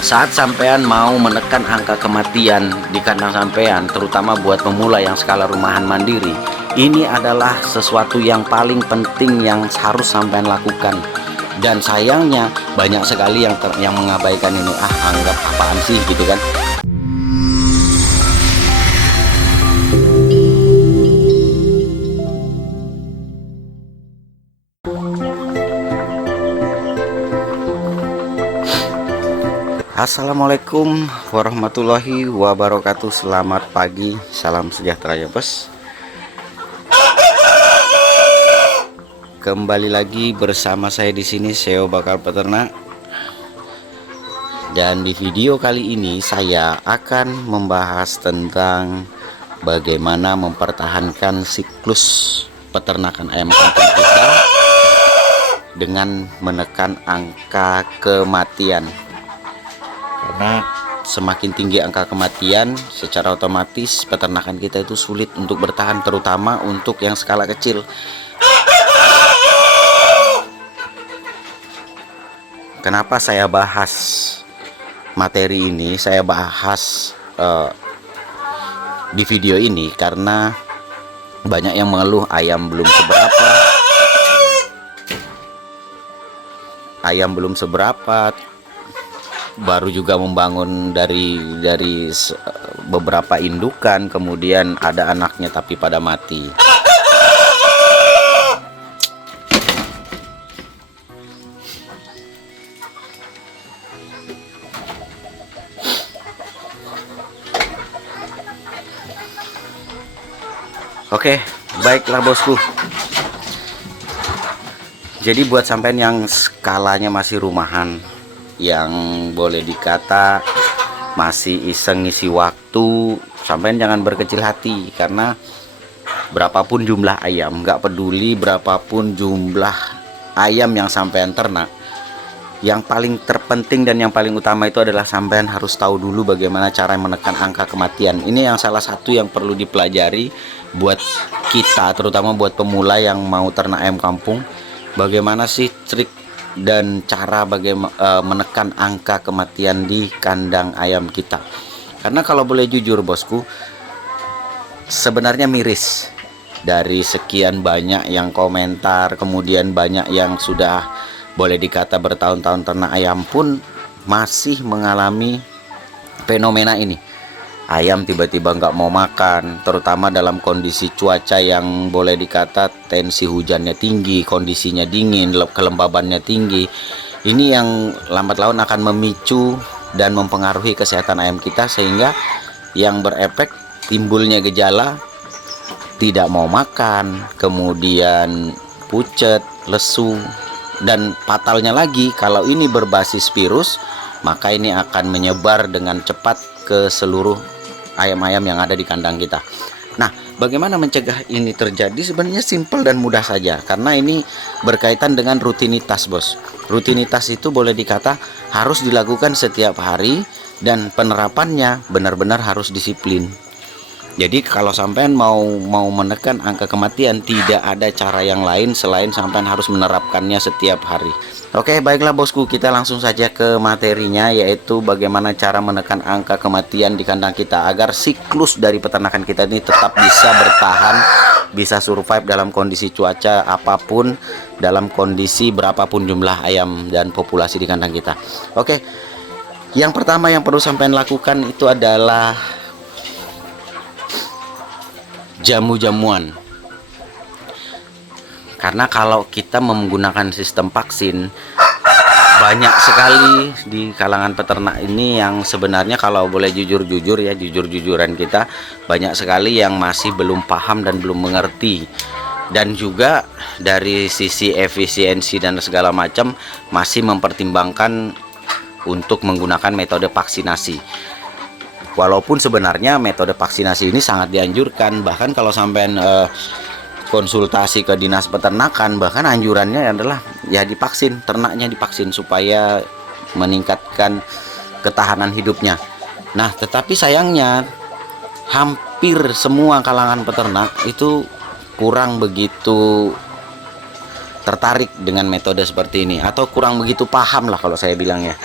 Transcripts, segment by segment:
Saat sampean mau menekan angka kematian di kandang sampean, terutama buat pemula yang skala rumahan mandiri, ini adalah sesuatu yang paling penting yang harus sampean lakukan. Dan sayangnya banyak sekali yang mengabaikan ini. Anggap apaan sih gitu kan. Assalamualaikum warahmatullahi wabarakatuh. Selamat pagi, salam sejahtera ya bos. Kembali lagi bersama saya di sini, SEO Bakal Peternak. Dan di video kali ini saya akan membahas tentang bagaimana mempertahankan siklus peternakan ayam kampung kita dengan menekan angka kematian. Karena semakin tinggi angka kematian, secara otomatis peternakan kita itu sulit untuk bertahan, terutama untuk yang skala kecil. Kenapa saya bahas materi ini, saya bahas di video ini? Karena banyak yang mengeluh ayam belum seberapa, baru juga membangun dari beberapa indukan, kemudian ada anaknya tapi pada mati. Oke, baiklah bosku. Jadi buat sampean yang skalanya masih rumahan, yang boleh dikata masih iseng ngisi waktu, sampean jangan berkecil hati. Karena berapapun jumlah ayam, nggak peduli berapapun jumlah ayam yang sampean ternak, yang paling terpenting dan yang paling utama itu adalah sampean harus tahu dulu bagaimana cara menekan angka kematian. Ini yang salah satu yang perlu dipelajari buat kita, terutama buat pemula yang mau ternak ayam kampung. Bagaimana sih trik dan cara bagaimana menekan angka kematian di kandang ayam kita. Karena kalau boleh jujur bosku, sebenarnya miris. Dari sekian banyak yang komentar, kemudian banyak yang sudah boleh dikata bertahun-tahun ternak ayam pun masih mengalami fenomena ini. Ayam tiba-tiba nggak mau makan, terutama dalam kondisi cuaca yang boleh dikata tensi hujannya tinggi, kondisinya dingin, kelembabannya tinggi. Ini yang lambat laun akan memicu dan mempengaruhi kesehatan ayam kita, sehingga yang berefek timbulnya gejala tidak mau makan, kemudian pucet, lesu, dan fatalnya lagi kalau ini berbasis virus, maka ini akan menyebar dengan cepat ke seluruh ayam-ayam yang ada di kandang kita. Nah, bagaimana mencegah ini terjadi? Sebenarnya simpel dan mudah saja, karena ini berkaitan dengan rutinitas bos. Rutinitas itu boleh dikata harus dilakukan setiap hari, dan penerapannya benar-benar harus disiplin. Jadi kalau sampean mau menekan angka kematian, tidak ada cara yang lain selain sampean harus menerapkannya setiap hari. Oke, baiklah bosku, kita langsung saja ke materinya, yaitu bagaimana cara menekan angka kematian di kandang kita agar siklus dari peternakan kita ini tetap bisa bertahan, bisa survive dalam kondisi cuaca apapun, dalam kondisi berapapun jumlah ayam dan populasi di kandang kita. Oke, yang pertama yang perlu sampean lakukan itu adalah jamu-jamuan. Karena kalau kita menggunakan sistem vaksin, banyak sekali di kalangan peternak ini yang sebenarnya kalau boleh jujur-jujur ya, jujur-jujuran kita, banyak sekali yang masih belum paham dan belum mengerti. Dan juga dari sisi efisiensi dan segala macam masih mempertimbangkan untuk menggunakan metode vaksinasi. Walaupun sebenarnya metode vaksinasi ini sangat dianjurkan, bahkan kalau sampai konsultasi ke dinas peternakan, bahkan anjurannya adalah ya divaksin, ternaknya divaksin supaya meningkatkan ketahanan hidupnya. Nah, tetapi sayangnya hampir semua kalangan peternak itu kurang begitu tertarik dengan metode seperti ini, atau kurang begitu paham lah kalau saya bilang ya.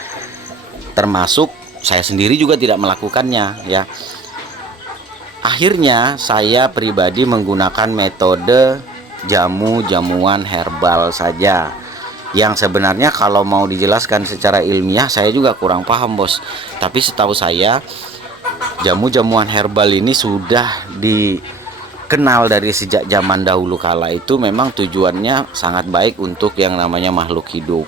termasuk saya sendiri juga tidak melakukannya ya. Akhirnya saya pribadi menggunakan metode jamuan herbal saja, yang sebenarnya kalau mau dijelaskan secara ilmiah saya juga kurang paham bos. Tapi setahu saya jamuan herbal ini sudah dikenal dari sejak zaman dahulu kala, itu memang tujuannya sangat baik untuk yang namanya makhluk hidup.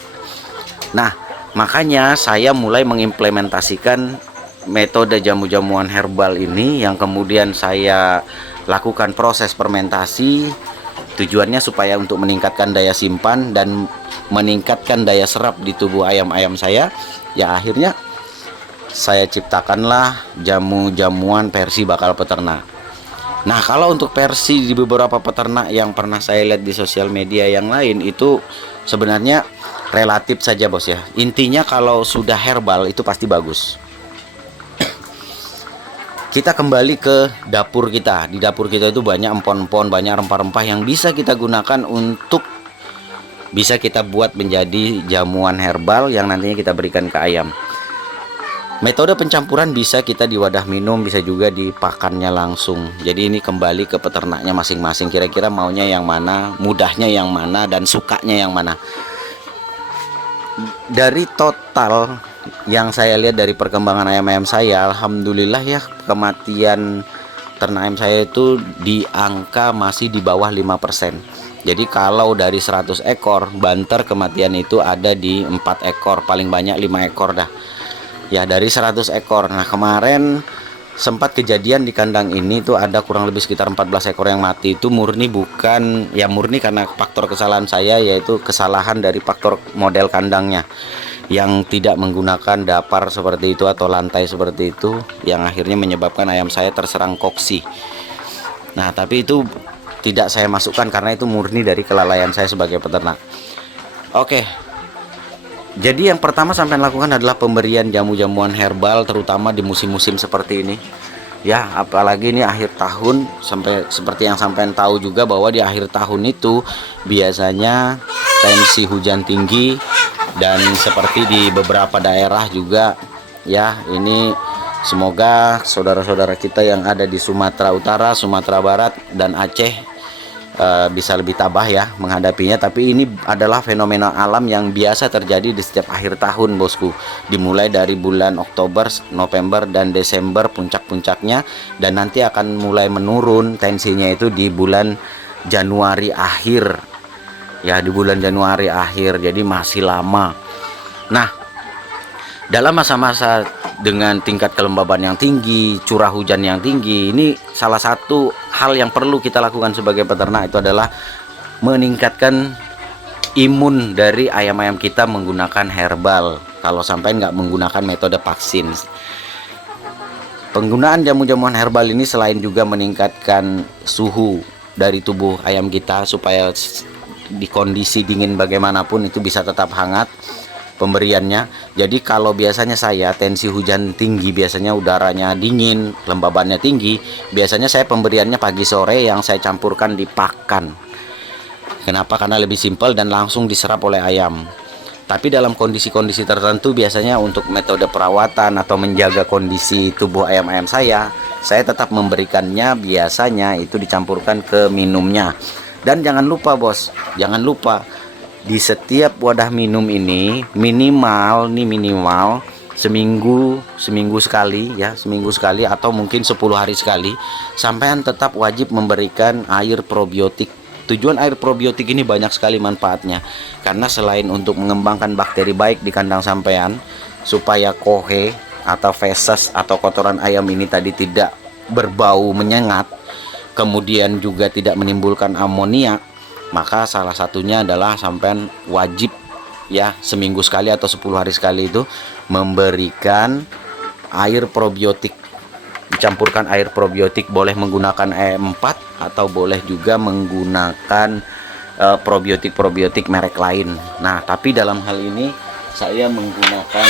Nah, makanya saya mulai mengimplementasikan metode jamuan herbal ini, yang kemudian saya lakukan proses fermentasi. Tujuannya supaya untuk meningkatkan daya simpan dan meningkatkan daya serap di tubuh ayam-ayam saya. Ya akhirnya saya ciptakanlah jamuan versi bakal peternak. Nah, kalau untuk versi di beberapa peternak yang pernah saya lihat di sosial media yang lain, itu sebenarnya relatif saja bos ya. Intinya kalau sudah herbal itu pasti bagus. Kita kembali ke dapur kita. Di dapur kita itu banyak empon-empon, banyak rempah-rempah yang bisa kita gunakan untuk bisa kita buat menjadi jamuan herbal yang nantinya kita berikan ke ayam. Metode pencampuran bisa kita di wadah minum, bisa juga dipakannya langsung. Jadi ini kembali ke peternaknya masing-masing, kira-kira maunya yang mana, mudahnya yang mana, dan sukanya yang mana. Dari total yang saya lihat dari perkembangan ayam-ayam saya, alhamdulillah ya, kematian ternak ayam saya itu di angka masih di bawah 5%. Jadi kalau dari 100 ekor banter, kematian itu ada di 4 ekor, paling banyak 5 ekor dah ya dari 100 ekor. Nah, kemarin sempat kejadian di kandang ini tuh ada kurang lebih sekitar 14 ekor yang mati. Itu murni bukan ya, murni karena faktor kesalahan saya, yaitu kesalahan dari faktor model kandangnya yang tidak menggunakan dapar seperti itu atau lantai seperti itu, yang akhirnya menyebabkan ayam saya terserang koksi. Nah, tapi itu tidak saya masukkan karena itu murni dari kelalaian saya sebagai peternak. Oke, jadi yang pertama sampai lakukan adalah pemberian jamuan herbal, terutama di musim-musim seperti ini ya, apalagi ini akhir tahun. Sampai seperti yang sampean tahu juga bahwa di akhir tahun itu biasanya tensi hujan tinggi, dan seperti di beberapa daerah juga ya. Ini semoga saudara-saudara kita yang ada di Sumatera Utara, Sumatera Barat, dan Aceh bisa lebih tabah ya menghadapinya. Tapi ini adalah fenomena alam yang biasa terjadi di setiap akhir tahun bosku, dimulai dari bulan Oktober, November, dan Desember puncak-puncaknya, dan nanti akan mulai menurun tensinya itu di bulan Januari akhir ya, di bulan Januari akhir. Jadi masih lama. Nah, dalam masa-masa dengan tingkat kelembaban yang tinggi, curah hujan yang tinggi, ini salah satu hal yang perlu kita lakukan sebagai peternak itu adalah meningkatkan imun dari ayam-ayam kita menggunakan herbal. Kalau sampai nggak menggunakan metode vaksin, penggunaan jamuan herbal ini selain juga meningkatkan suhu dari tubuh ayam kita supaya di kondisi dingin bagaimanapun itu bisa tetap hangat pemberiannya. Jadi kalau biasanya saya tensi hujan tinggi, biasanya udaranya dingin, kelembabannya tinggi, biasanya saya pemberiannya pagi sore yang saya campurkan di pakan. Kenapa? Karena lebih simpel dan langsung diserap oleh ayam. Tapi dalam kondisi-kondisi tertentu, biasanya untuk metode perawatan atau menjaga kondisi tubuh ayam-ayam saya tetap memberikannya biasanya itu dicampurkan ke minumnya. Dan jangan lupa bos, jangan lupa di setiap wadah minum ini minimal seminggu sekali ya, seminggu sekali atau mungkin 10 hari sekali, sampean tetap wajib memberikan air probiotik. Tujuan air probiotik ini banyak sekali manfaatnya, karena selain untuk mengembangkan bakteri baik di kandang sampean supaya kohe atau feses atau kotoran ayam ini tadi tidak berbau menyengat, kemudian juga tidak menimbulkan amonia, maka salah satunya adalah sampean wajib ya seminggu sekali atau 10 hari sekali itu memberikan air probiotik. Dicampurkan air probiotik, boleh menggunakan E4 atau boleh juga menggunakan probiotik merek lain. Nah, tapi dalam hal ini saya menggunakan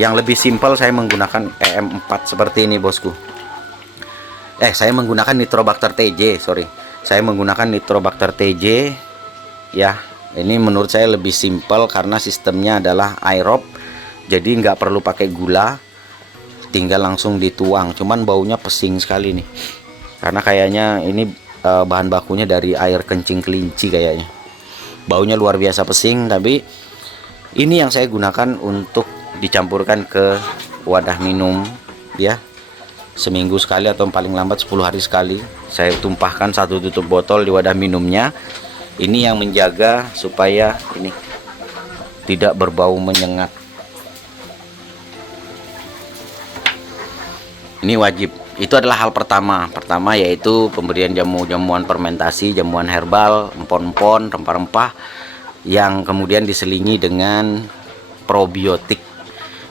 yang lebih simpel, saya menggunakan EM4 seperti ini bosku. Saya menggunakan Nitrobacter TJ, saya menggunakan Nitrobacter TJ ya. Ini menurut saya lebih simpel karena sistemnya adalah aerob jadi nggak perlu pakai gula, tinggal langsung dituang. Cuman baunya pesing sekali nih, karena kayaknya ini bahan bakunya dari air kencing kelinci kayaknya. Baunya luar biasa pesing, tapi ini yang saya gunakan untuk dicampurkan ke wadah minum ya. Seminggu sekali atau paling lambat 10 hari sekali saya tumpahkan 1 tutup botol di wadah minumnya. Ini yang menjaga supaya ini tidak berbau menyengat. Ini wajib. Itu adalah hal pertama. Pertama yaitu pemberian jamuan fermentasi, jamuan herbal, empon-empon, rempah-rempah yang kemudian diselingi dengan probiotik.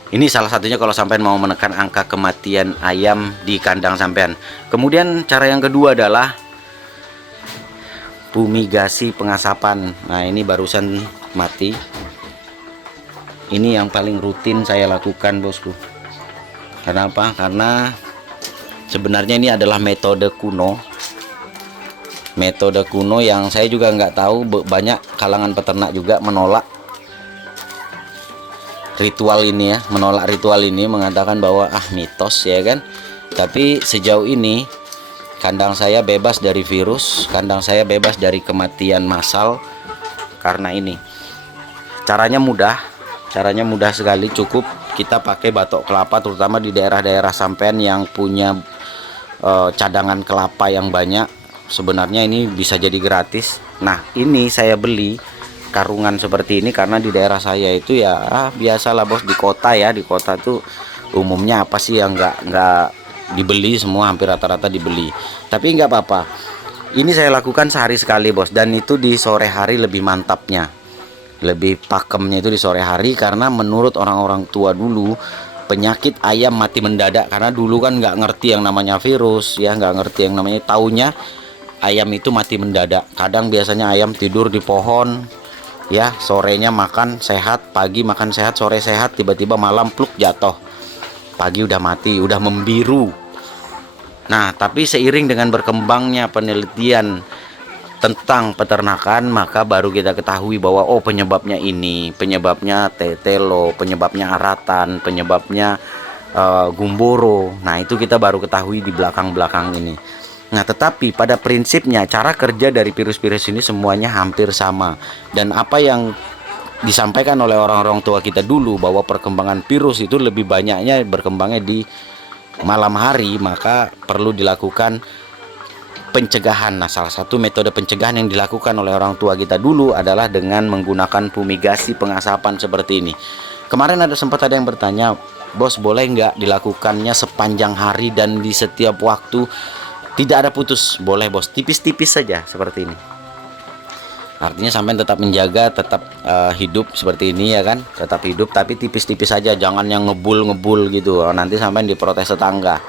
Ini salah satunya kalau sampean mau menekan angka kematian ayam di kandang sampean. Kemudian cara yang kedua adalah fumigasi pengasapan. Nah, ini barusan mati. Ini yang paling rutin saya lakukan, bosku. Kenapa? Karena sebenarnya ini adalah metode kuno. Metode kuno yang saya juga nggak tahu, banyak kalangan peternak juga menolak ritual ini ya, menolak ritual ini, mengatakan bahwa mitos ya kan. Tapi sejauh ini kandang saya bebas dari virus, kandang saya bebas dari kematian massal karena ini. Caranya mudah sekali. Cukup kita pakai batok kelapa, terutama di daerah-daerah sampean yang punya cadangan kelapa yang banyak. Sebenarnya ini bisa jadi gratis. Nah, ini saya beli karungan seperti ini karena di daerah saya itu ya biasalah bos, di kota ya, di kota tuh umumnya apa sih yang nggak dibeli, semua hampir rata-rata dibeli. Tapi nggak apa-apa, ini saya lakukan sehari sekali bos, dan itu di sore hari lebih mantapnya, lebih pakemnya itu di sore hari. Karena menurut orang-orang tua dulu, penyakit ayam mati mendadak karena dulu kan nggak ngerti yang namanya virus ya, nggak ngerti yang namanya, taunya ayam itu mati mendadak. Kadang biasanya ayam tidur di pohon ya, sorenya makan sehat, pagi makan sehat, sore sehat, tiba-tiba malam pluk jatuh, pagi udah mati, udah membiru. Nah, tapi seiring dengan berkembangnya penelitian tentang peternakan, maka baru kita ketahui bahwa oh, penyebabnya ini, penyebabnya tetelo, penyebabnya aratan, penyebabnya gumboro. Nah, itu kita baru ketahui di belakang-belakang ini. Nah, tetapi pada prinsipnya cara kerja dari virus-virus ini semuanya hampir sama. Dan apa yang disampaikan oleh orang-orang tua kita dulu bahwa perkembangan virus itu lebih banyaknya berkembangnya di malam hari, maka perlu dilakukan pencegahan. Nah, salah satu metode pencegahan yang dilakukan oleh orang tua kita dulu adalah dengan menggunakan fumigasi pengasapan seperti ini. Kemarin sempat ada yang bertanya, bos boleh nggak dilakukannya sepanjang hari dan di setiap waktu? Tidak ada putus. Boleh bos, tipis-tipis saja seperti ini. Artinya sampai tetap menjaga, tetap hidup seperti ini ya kan, tetap hidup tapi tipis-tipis saja, jangan yang ngebul gitu. Nanti sampai diprotes tetangga,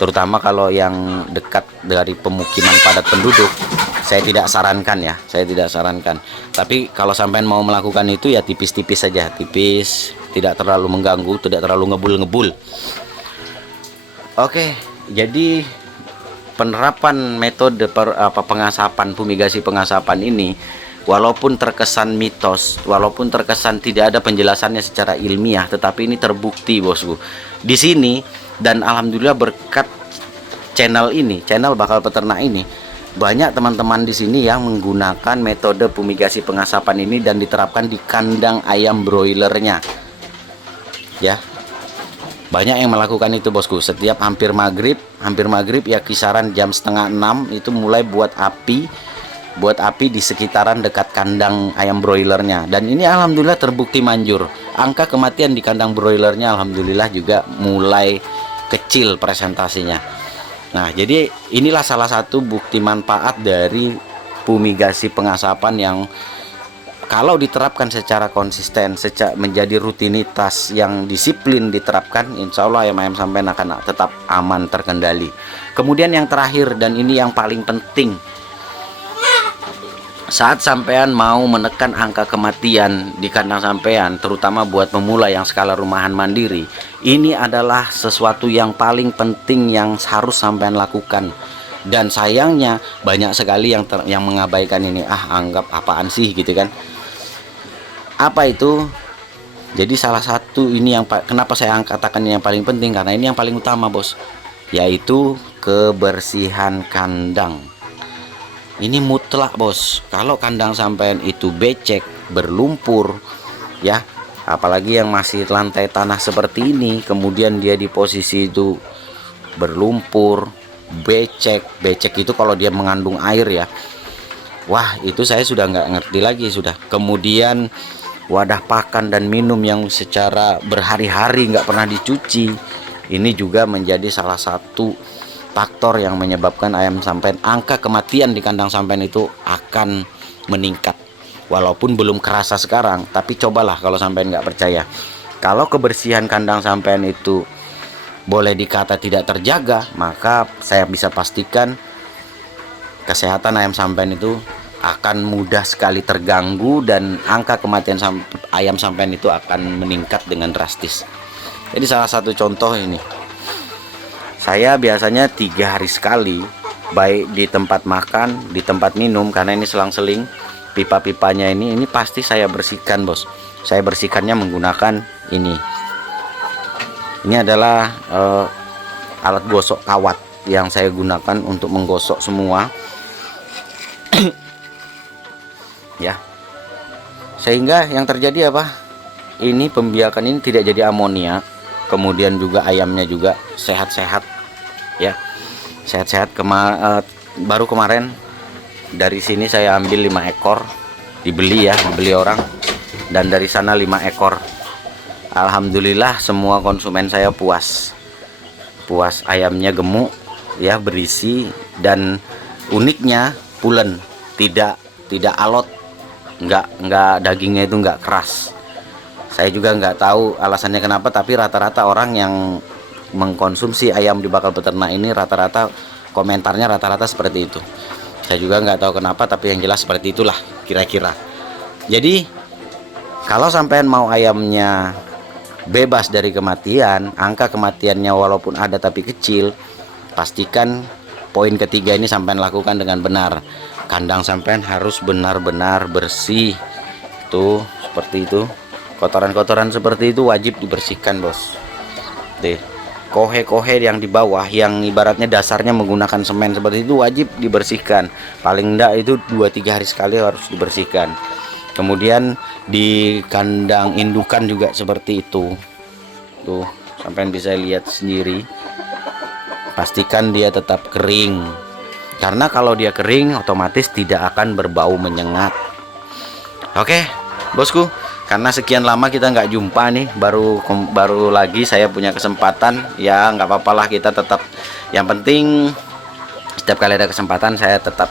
terutama kalau yang dekat dari pemukiman padat penduduk. Saya tidak sarankan ya, saya tidak sarankan. Tapi kalau sampai mau melakukan itu ya tipis-tipis saja, tipis, tidak terlalu mengganggu, tidak terlalu ngebul-ngebul. Oke, jadi penerapan metode pengasapan, fumigasi pengasapan ini, walaupun terkesan mitos, walaupun terkesan tidak ada penjelasannya secara ilmiah, tetapi ini terbukti bosku di sini. Dan alhamdulillah berkat channel ini, channel Bakal Peternak ini, banyak teman-teman di sini yang menggunakan metode fumigasi pengasapan ini dan diterapkan di kandang ayam broilernya ya. Banyak yang melakukan itu bosku. Setiap hampir maghrib ya, kisaran jam 5:30 itu mulai buat api di sekitaran dekat kandang ayam broilernya. Dan ini alhamdulillah terbukti manjur. Angka kematian di kandang broilernya alhamdulillah juga mulai kecil presentasinya. Nah, jadi inilah salah satu bukti manfaat dari fumigasi pengasapan yang kalau diterapkan secara konsisten, menjadi rutinitas yang disiplin diterapkan, insya Allah ayam-ayam sampean akan tetap aman, terkendali. Kemudian yang terakhir, dan ini yang paling penting, saat sampean mau menekan angka kematian di kandang sampean, terutama buat pemula yang skala rumahan mandiri, ini adalah sesuatu yang paling penting yang harus sampean lakukan. Dan sayangnya banyak sekali yang mengabaikan ini, anggap apaan sih gitu kan. Apa itu? Jadi salah satu ini yang kenapa saya katakan ini yang paling penting, karena ini yang paling utama bos, yaitu kebersihan kandang. Ini mutlak bos. Kalau kandang sampean itu becek, berlumpur ya, apalagi yang masih lantai tanah seperti ini, kemudian dia di posisi itu berlumpur, becek itu kalau dia mengandung air ya, wah itu saya sudah nggak ngerti lagi sudah. Kemudian wadah pakan dan minum yang secara berhari-hari nggak pernah dicuci, ini juga menjadi salah satu faktor yang menyebabkan ayam sampean, angka kematian di kandang sampean itu akan meningkat. Walaupun belum kerasa sekarang, tapi cobalah kalau sampean nggak percaya. Kalau kebersihan kandang sampean itu boleh dikata tidak terjaga, maka saya bisa pastikan kesehatan ayam sampean itu akan mudah sekali terganggu, dan angka kematian ayam sampean itu akan meningkat dengan drastis. Jadi salah satu contoh ini, saya biasanya 3 hari sekali, baik di tempat makan, di tempat minum, karena ini selang-seling pipa-pipanya ini pasti saya bersihkan bos. Saya bersihkannya menggunakan ini adalah alat gosok kawat yang saya gunakan untuk menggosok semua ya, sehingga yang terjadi apa, ini pembiakan ini tidak jadi amonia, kemudian juga ayamnya juga sehat-sehat ya, sehat-sehat. Baru kemarin dari sini saya ambil 5 ekor, dibeli orang, dan dari sana 5 ekor. Alhamdulillah semua konsumen saya puas ayamnya gemuk ya, berisi, dan uniknya pulen, tidak alot, nggak dagingnya itu nggak keras. Saya juga nggak tahu alasannya kenapa, tapi rata-rata orang yang mengkonsumsi ayam di bakal peternak ini rata-rata komentarnya rata-rata seperti itu. Saya juga nggak tahu kenapa, tapi yang jelas seperti itulah kira-kira. Jadi kalau sampean mau ayamnya bebas dari kematian, angka kematiannya walaupun ada tapi kecil, pastikan poin ketiga ini sampean lakukan dengan benar. Kandang sampean harus benar-benar bersih. Tuh seperti itu, kotoran-kotoran seperti itu wajib dibersihkan bos. Kohe-kohe yang di bawah, yang ibaratnya dasarnya menggunakan semen seperti itu, wajib dibersihkan. Paling enggak itu 2-3 hari sekali harus dibersihkan. Kemudian di kandang indukan juga seperti itu. Tuh sampean bisa lihat sendiri, pastikan dia tetap kering, karena kalau dia kering otomatis tidak akan berbau menyengat. Oke bosku, karena sekian lama kita nggak jumpa nih, baru lagi saya punya kesempatan ya, nggak apa-apalah, kita tetap, yang penting setiap kali ada kesempatan saya tetap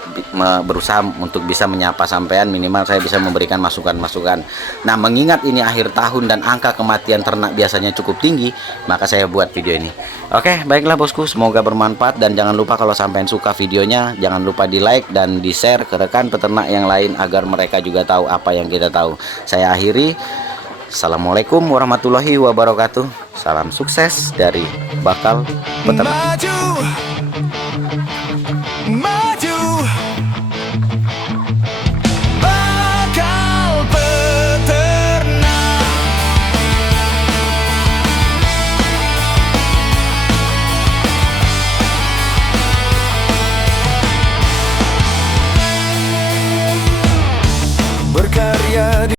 berusaha untuk bisa menyapa sampean, minimal saya bisa memberikan masukan-masukan. Nah, mengingat ini akhir tahun dan angka kematian ternak biasanya cukup tinggi, maka saya buat video ini. Oke, baiklah bosku, semoga bermanfaat, dan jangan lupa kalau sampean suka videonya, jangan lupa di like dan di share ke rekan peternak yang lain agar mereka juga tahu apa yang kita tahu. Saya akhiri, assalamualaikum warahmatullahi wabarakatuh. Salam sukses dari Bakal Peternak.